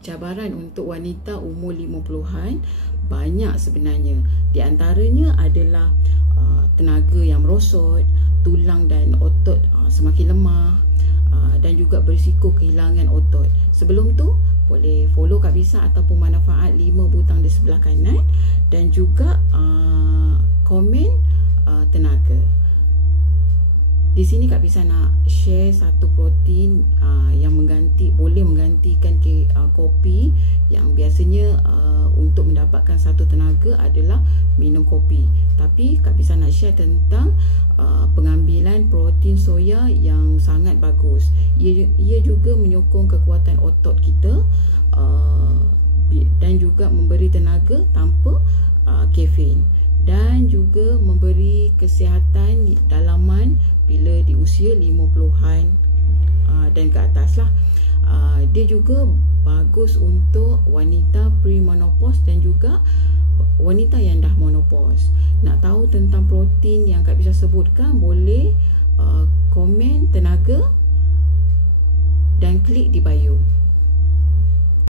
cabaran untuk wanita umur 50-an banyak sebenarnya. Di antaranya adalah tenaga yang merosot, tulang dan otot semakin lemah, dan juga berisiko kehilangan otot. Sebelum tu boleh follow Kak Bisa ataupun manfaat 5 butang di sebelah kanan, dan juga komen tenaga. Di sini Kak Bisa nak share satu protein yang boleh menggantikan kopi, yang biasanya untuk mendapatkan satu tenaga adalah minum kopi. Tapi Kak Bisa nak share tentang pengambilan protein soya yang sangat bagus. Ia juga menyokong kekuatan otot kita dan juga memberi tenaga tanpa kafein, dan juga memberi kesihatan dalaman bila di usia 50-an dan ke atas lah. Dia juga bagus untuk wanita pre-menopause dan juga wanita yang dah menopause. Nak tahu tentang protein yang Kak Bisa sebutkan, boleh komen tenaga dan klik di bio.